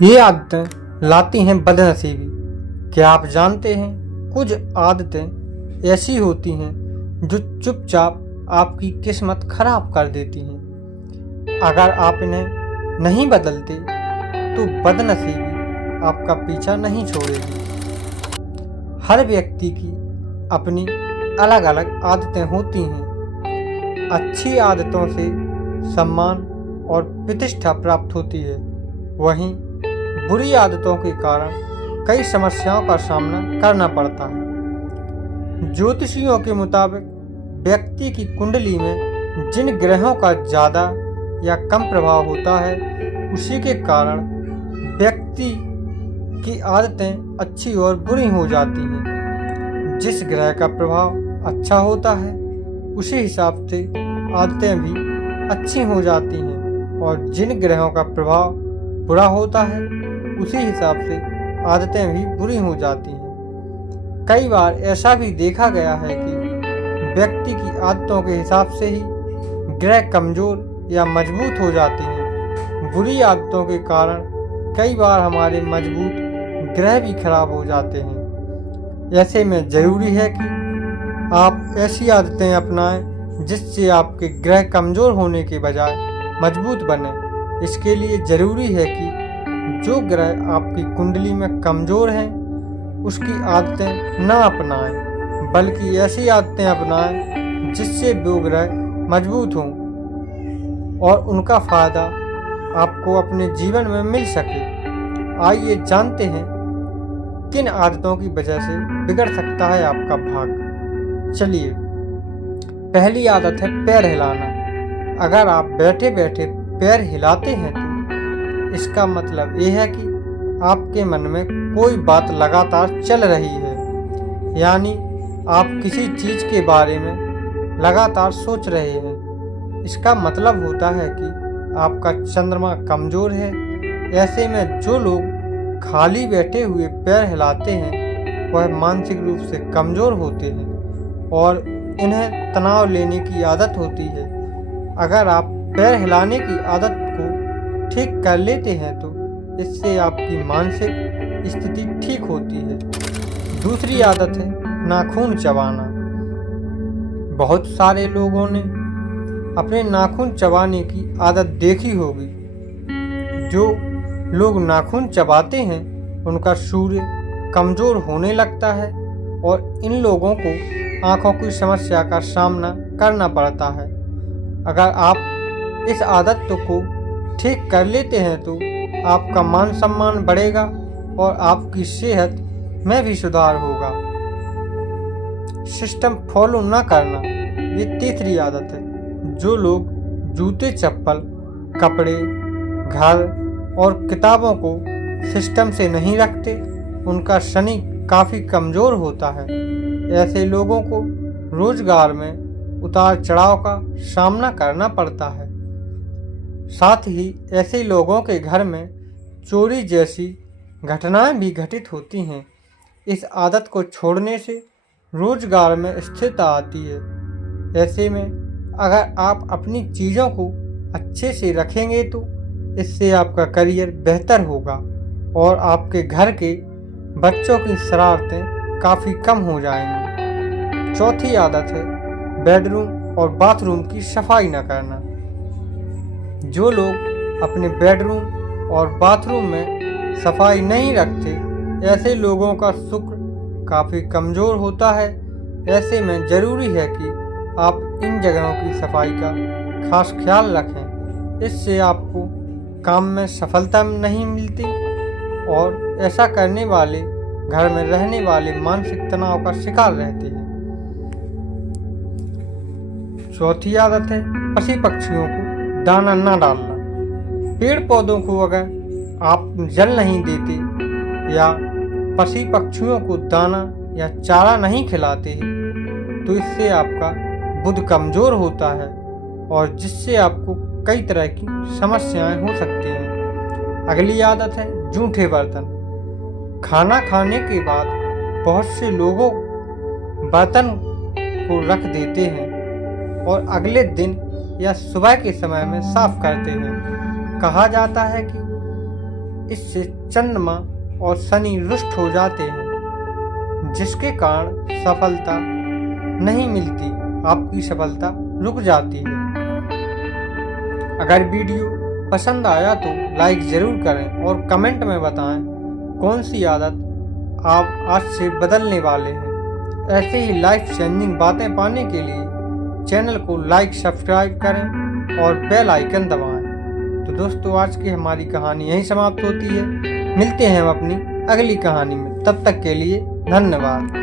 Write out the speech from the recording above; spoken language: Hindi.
ये आदतें लाती हैं बदनसीबी। क्या आप जानते हैं, कुछ आदतें ऐसी होती हैं जो चुपचाप आपकी किस्मत खराब कर देती हैं। अगर आप इन्हें नहीं बदलते तो बदनसीबी आपका पीछा नहीं छोड़ेगी। हर व्यक्ति की अपनी अलग अलग आदतें होती हैं। अच्छी आदतों से सम्मान और प्रतिष्ठा प्राप्त होती है, वहीं बुरी आदतों के कारण कई समस्याओं का सामना करना पड़ता है। ज्योतिषियों के मुताबिक व्यक्ति की कुंडली में जिन ग्रहों का ज़्यादा या कम प्रभाव होता है, उसी के कारण व्यक्ति की आदतें अच्छी और बुरी हो जाती हैं। जिस ग्रह का प्रभाव अच्छा होता है, उसी हिसाब से आदतें भी अच्छी हो जाती हैं, और जिन ग्रहों का प्रभाव बुरा होता है, उसी हिसाब से आदतें भी बुरी हो जाती हैं। कई बार ऐसा भी देखा गया है कि व्यक्ति की आदतों के हिसाब से ही ग्रह कमजोर या मजबूत हो जाते हैं। बुरी आदतों के कारण कई बार हमारे मजबूत ग्रह भी खराब हो जाते हैं। ऐसे में ज़रूरी है कि आप ऐसी आदतें अपनाएं जिससे आपके ग्रह कमज़ोर होने के बजाय मजबूत बने। इसके लिए ज़रूरी है कि जो ग्रह आपकी कुंडली में कमज़ोर हैं, उसकी आदतें न अपनाएं, बल्कि ऐसी आदतें अपनाएं जिससे वो ग्रह मजबूत हों और उनका फ़ायदा आपको अपने जीवन में मिल सके। आइए जानते हैं किन आदतों की वजह से बिगड़ सकता है आपका भाग्य। चलिए, पहली आदत है पैर हिलाना। अगर आप बैठे बैठे पैर हिलाते हैं तो इसका मतलब ये है कि आपके मन में कोई बात लगातार चल रही है, यानी आप किसी चीज़ के बारे में लगातार सोच रहे हैं। इसका मतलब होता है कि आपका चंद्रमा कमज़ोर है। ऐसे में जो लोग खाली बैठे हुए पैर हिलाते हैं, वह मानसिक रूप से कमज़ोर होते हैं और इन्हें तनाव लेने की आदत होती है। अगर आप पैर हिलाने की आदत को ठीक कर लेते हैं तो इससे आपकी मानसिक स्थिति ठीक होती है। दूसरी आदत है नाखून चबाना। बहुत सारे लोगों ने अपने नाखून चबाने की आदत देखी होगी। जो लोग नाखून चबाते हैं, उनका सूर्य कमज़ोर होने लगता है और इन लोगों को आँखों की समस्या का सामना करना पड़ता है। अगर आप इस आदत को ठीक कर लेते हैं तो आपका मान सम्मान बढ़ेगा और आपकी सेहत में भी सुधार होगा। सिस्टम फॉलो न करना, ये तीसरी आदत है। जो लोग जूते, चप्पल, कपड़े, घर और किताबों को सिस्टम से नहीं रखते, उनका शनि काफ़ी कमज़ोर होता है। ऐसे लोगों को रोजगार में उतार चढ़ाव का सामना करना पड़ता है। साथ ही ऐसे लोगों के घर में चोरी जैसी घटनाएं भी घटित होती हैं। इस आदत को छोड़ने से रोजगार में स्थिरता आती है। ऐसे में अगर आप अपनी चीज़ों को अच्छे से रखेंगे तो इससे आपका करियर बेहतर होगा और आपके घर के बच्चों की शरारतें काफ़ी कम हो जाएंगी। चौथी आदत है बेडरूम और बाथरूम की सफाई न करना। जो लोग अपने बेडरूम और बाथरूम में सफाई नहीं रखते, ऐसे लोगों का शुक्र काफ़ी कमज़ोर होता है। ऐसे में ज़रूरी है कि आप इन जगहों की सफाई का खास ख्याल रखें। इससे आपको काम में सफलता नहीं मिलती और ऐसा करने वाले घर में रहने वाले मानसिक तनाव का शिकार रहते हैं। चौथी आदत है पशु पक्षियों को दाना न डालना। पेड़ पौधों को अगर आप जल नहीं देते या पशु पक्षियों को दाना या चारा नहीं खिलाते तो इससे आपका बुध कमज़ोर होता है और जिससे आपको कई तरह की समस्याएं हो सकती हैं। अगली आदत है जूठे बर्तन। खाना खाने के बाद बहुत से लोगों बर्तन को रख देते हैं और अगले दिन या सुबह के समय में साफ करते हैं। कहा जाता है कि इससे चंद्रमा और शनि रुष्ट हो जाते हैं, जिसके कारण सफलता नहीं मिलती, आपकी सफलता रुक जाती है। अगर वीडियो पसंद आया तो लाइक ज़रूर करें और कमेंट में बताएं कौन सी आदत आप आज से बदलने वाले हैं। ऐसे ही लाइफ चेंजिंग बातें पाने के लिए चैनल को लाइक सब्सक्राइब करें और बेल आइकन दबाएं। तो दोस्तों, आज की हमारी कहानी यहीं समाप्त होती है। मिलते हैं हम अपनी अगली कहानी में, तब तक के लिए धन्यवाद।